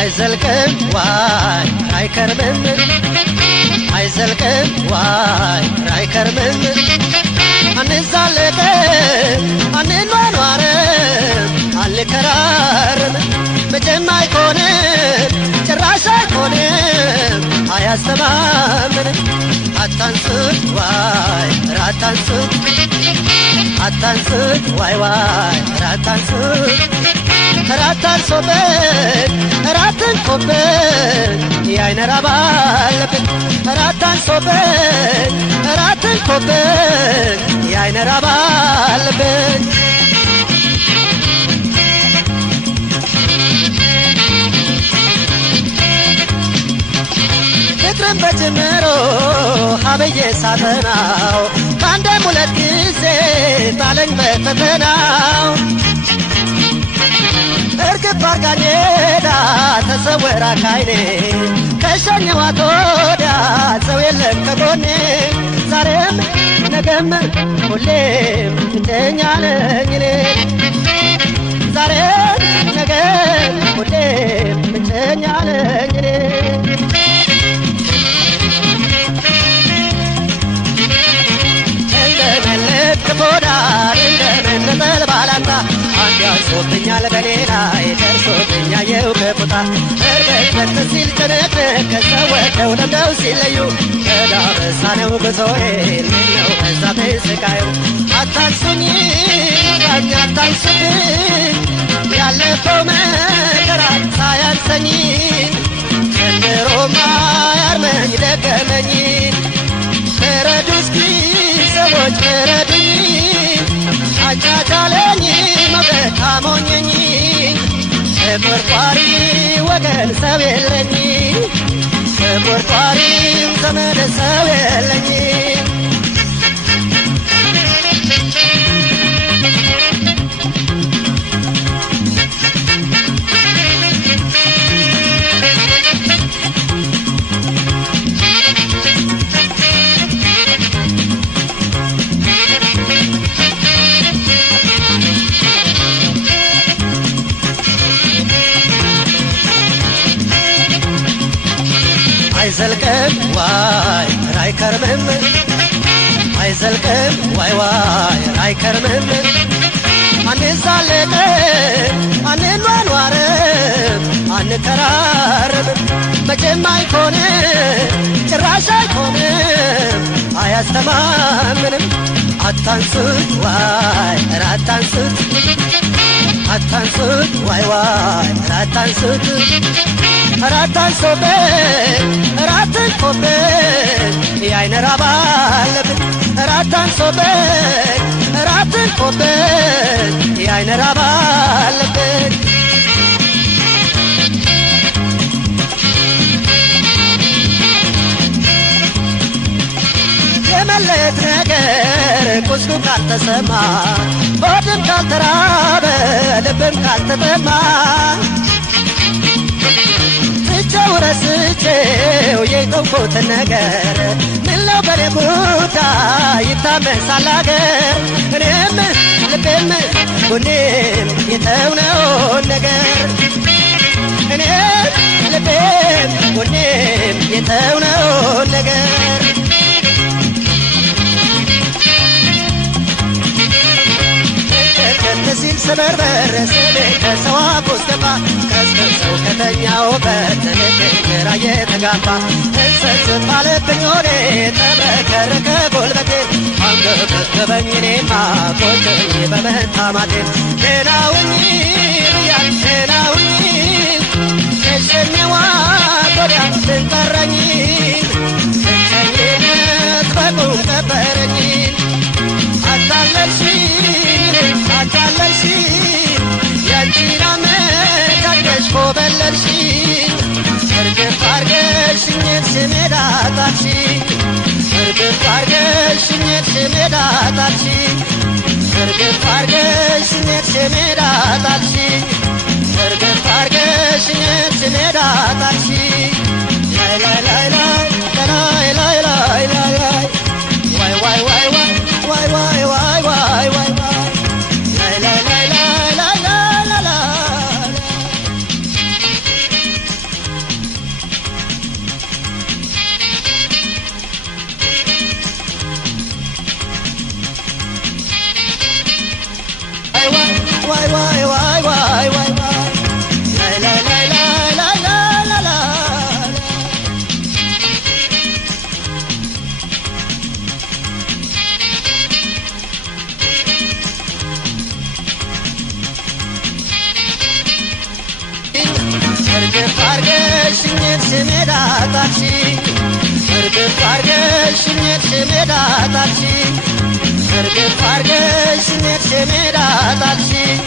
አይዘልቅም ዋይ አይከርምም አይዘልቅም ዋይ አይከርምም አንዛለቅም አንኗኗርም አንከራርም መቼም አይኮንም ጭራሽ አይኮንም አያስተማምንም አታንሱት ዋይ አታንሱት አታንሱት ዋይ ዋይ አታንሱት ራታንሶበት ራትንኮበት ያይነራባለበት ራታንሶበት ራትንኮበት ያይነራባለበት ፍቅርን በጅምሮ ሀበዬ ሳተናው ከአንዴም ሁለት ጊዜ ጣለኝ በፈተናው እርግፍ አርጋኝ ሄዳ ተሰወራ ካይኔ ከሸኘኋት ወዲያ ሰው የለም ከጎኔ ዛሬም ነገም ሁሌም ብቸኛ ነኝ እኔ ዛሬም ነገም ሁሌም ብቸኛ ነኝ እኔ እንደመለክ ቦዳር እንደመነጠል ባላንታ አንዲያሶብኛል በሌላ የደርሶብኛ የውከፉታ እርበትበት ሲል ጭንቅንቅ ከሰወደው ለምደው ሲለዩ ከዳበሳ ነው ጉዞዬ ምነው በዛብኝ ስቃዩ አታንሱኝ ዳኛ አታንሱኝ ያለፈው መከራ ሳያንሰኝ ዘንድሮማ ያርመኝ ደገመኝ ፍረዱ እስኪ ሰዎች ፍረዱኝ አቻቻለኝ መውደድ አሞኘኝ ተቆርቋሪ ወገን ሰው የለኝ ተቆርቋሪም ዘመድ ሰው የለኝ አይዘልቅም ዋይ አይከርምም አይዘልቅም ዋይ ዋይ አይከርምም አንዛለቅም አንኗኗርም አንከራርም መቼም አይኮንም ጭራሽ አይኮንም አያስተማምንም አታንሱት ዋይ አታንሱት አታንሱት ዋይ ዋይ አታንሱት ራታንሶበት ራትንኮበት ያይነራባለበት ራታንሶበት ራትንኮበት ያይነራባለበት የመለየት ነገር ቁስሉ ካልተሰማ ሆድም ካልተራበ ልብም ካልተጠማ ትቼው ረስቼው የተውኩትን ነገር ምነው በኔ ጉዳይ ይታመሳል አገር እኔም ልቤም ጎኔም የተውነውን ነገር እኔም ልቤም ጎኔም የተውነውን ነገር ሲል ስበርበር ስሜ ከሰው አፍ ውስጥ ገባ ቀስቅሰው ከተኛሁበት ልቤ ግራ እየተጋባ እንሰስት ባለብኝ ሆዴ ተብረከረከ ጉልበቴ አንገበገበኝ እኔማ ቆጨኝ በመታማቴ ጤናውኝ ብያል ጤናውኝ ሸሸኘኋት ወዲያ ስንጠረኝ ብቸኝነት በቁም ቀበረኝ አታለልሽኝ አታለልሽኝ ጣልሽኝ እርግፍ አርገሽኝ ሜዳ ጣልሽኝ እርግፍ አርገሽኝ ሜዳ ጣልሽኝ እርግፍ አርገሽኝ ሜዳ ጣልሽኝ ላይ ላይ ላይ ላይ ላይ ላይ ላይ ላይ ዋይ ዋይ ዋይ ዋይ ዋይ ዋይ ዋይ ዋይ ዋይ ላይ ላይ ላይ ላይ ላይ ላይ ላይ why la la la la la la la እርግፍ አርገሽኝ ሜዳ ጣልሽኝ እርግፍ አርገሽኝ ሜዳ ጣልሽኝ እርግፍ አርገሽኝ ሜዳ ጣልሽኝ